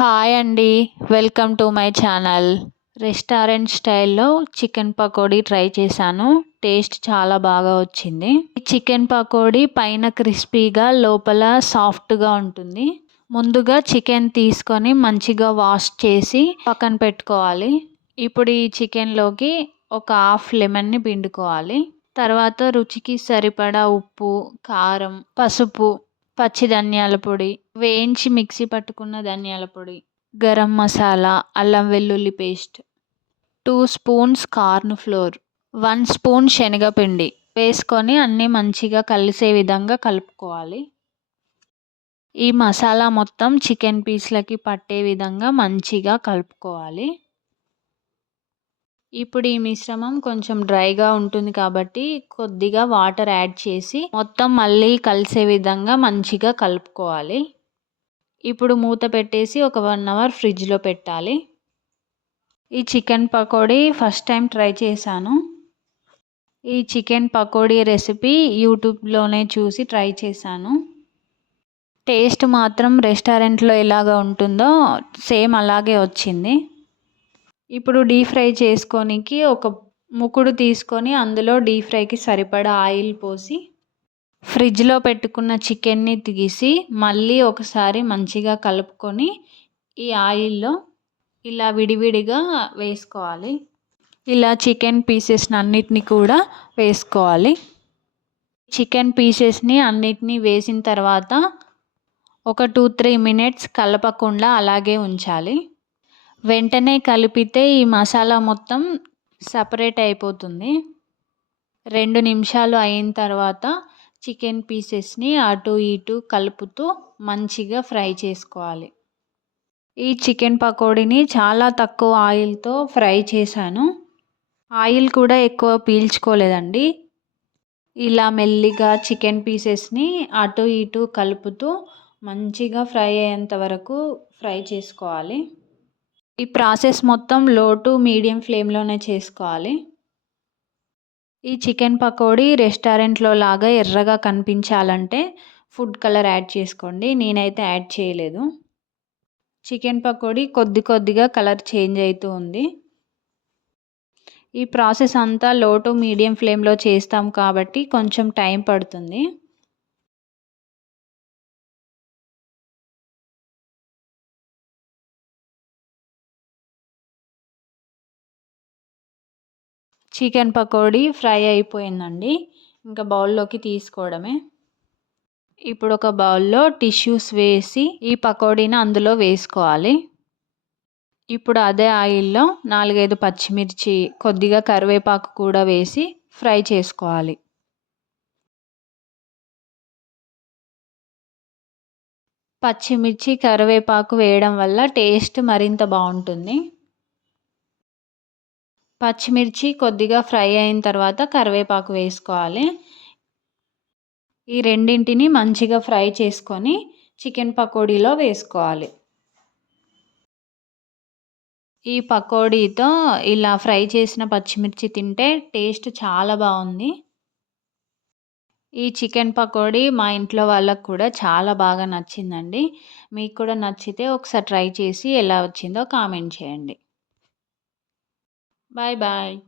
Hi అండి. Welcome to my channel. Restaurant స్టైల్లో chicken pakodi try చేశాను. టేస్ట్ చాలా బాగా వచ్చింది. చికెన్ పకోడీ పైన క్రిస్పీగా లోపల సాఫ్ట్గా ఉంటుంది. ముందుగా చికెన్ తీసుకొని మంచిగా వాష్ చేసి పక్కన పెట్టుకోవాలి. ఇప్పుడు ఈ చికెన్లోకి ఒక హాఫ్ లెమన్ని పిండుకోవాలి. తర్వాత రుచికి సరిపడా ఉప్పు కారం పసుపు పచ్చి ధనియాల పొడి వేయించి మిక్సీ పట్టుకున్న ధనియాల పొడి గరం మసాలా అల్లం వెల్లుల్లి paste two spoons corn flour one spoon శనగపిండి వేసుకొని అన్నీ మంచిగా కలిసే విధంగా కలుపుకోవాలి. ఈ మసాలా మొత్తం చికెన్ పీస్లకి పట్టే విధంగా మంచిగా కలుపుకోవాలి. ఇప్పుడు ఈ మిశ్రమం కొంచెం డ్రైగా ఉంటుంది కాబట్టి కొద్దిగా వాటర్ యాడ్ చేసి మొత్తం మళ్ళీ కలిసే విధంగా మంచిగా కలుపుకోవాలి. ఇప్పుడు మూత పెట్టేసి ఒక వన్ అవర్ ఫ్రిడ్జ్లో పెట్టాలి. ఈ chicken pakodi first time try చేశాను. ఈ చికెన్ పకోడీ రెసిపీ యూట్యూబ్లోనే చూసి ట్రై చేశాను. టేస్ట్ మాత్రం రెస్టారెంట్లో ఎలాగ ఉంటుందో సేమ్ అలాగే వచ్చింది. ఇప్పుడు డీప్ ఫ్రై చేసుకోనికి ఒక ముకుడు తీసుకొని అందులో డీప్ ఫ్రైకి సరిపడా ఆయిల్ పోసి ఫ్రిడ్జ్లో పెట్టుకున్న చికెన్ని తీసి మళ్ళీ ఒకసారి మంచిగా కలుపుకొని ఈ ఆయిల్లో ఇలా విడివిడిగా వేసుకోవాలి. ఇలా చికెన్ పీసెస్ని అన్నిటిని కూడా వేసుకోవాలి. చికెన్ పీసెస్ని అన్నిటినీ వేసిన తర్వాత ఒక టూ త్రీ మినిట్స్ కలపకుండా అలాగే ఉంచాలి. వెంటనే కలిపితే ఈ మసాలా మొత్తం సపరేట్ అయిపోతుంది. రెండు నిమిషాలు అయిన తర్వాత చికెన్ పీసెస్ని అటు ఇటు కలుపుతూ మంచిగా ఫ్రై చేసుకోవాలి. ఈ చికెన్ పకోడీని చాలా తక్కువ ఆయిల్తో ఫ్రై చేశాను. ఆయిల్ కూడా ఎక్కువ పీల్చుకోలేదండి. ఇలా మెల్లిగా చికెన్ పీసెస్ని అటు ఇటు కలుపుతూ మంచిగా ఫ్రై అయ్యేంత వరకు ఫ్రై చేసుకోవాలి. ఈ ప్రాసెస్ మొత్తం లో టు మీడియం ఫ్లేమ్లోనే చేసుకోవాలి. ఈ చికెన్ పకోడీ రెస్టారెంట్లో లాగా ఎర్రగా కనిపించాలంటే ఫుడ్ కలర్ యాడ్ చేసుకోండి. నేనైతే యాడ్ చేయలేదు. చికెన్ పకోడీ కొద్ది కొద్దిగా కలర్ చేంజ్ అవుతూ ఉంది. ఈ ప్రాసెస్ అంతా లో టు మీడియం ఫ్లేమ్లో చేస్తాం కాబట్టి కొంచెం టైం పడుతుంది. చికెన్ పకోడీ ఫ్రై అయిపోయిందండి. ఇంకా బౌల్లోకి తీసుకోవడమే. ఇప్పుడు ఒక బౌల్లో టిష్యూస్ వేసి ఈ పకోడీని అందులో వేసుకోవాలి. ఇప్పుడు అదే ఆయిల్లో నాలుగైదు పచ్చిమిర్చి కొద్దిగా కరివేపాకు కూడా వేసి ఫ్రై చేసుకోవాలి. పచ్చిమిర్చి కరివేపాకు వేయడం వల్ల టేస్ట్ మరింత బాగుంటుంది. పచ్చిమిర్చి కొద్దిగా ఫ్రై అయిన తర్వాత కరివేపాకు వేసుకోవాలి. ఈ రెండింటిని మంచిగా ఫ్రై చేసుకొని చికెన్ పకోడీలో వేసుకోవాలి. ఈ పకోడీతో ఇలా ఫ్రై చేసిన పచ్చిమిర్చి తింటే టేస్ట్ చాలా బాగుంది. ఈ చికెన్ పకోడీ మా ఇంట్లో వాళ్ళకు కూడా చాలా బాగా నచ్చిందండి. మీకు కూడా నచ్చితే ఒకసారి ట్రై చేసి ఎలా వచ్చిందో కామెంట్ చేయండి. Bye bye.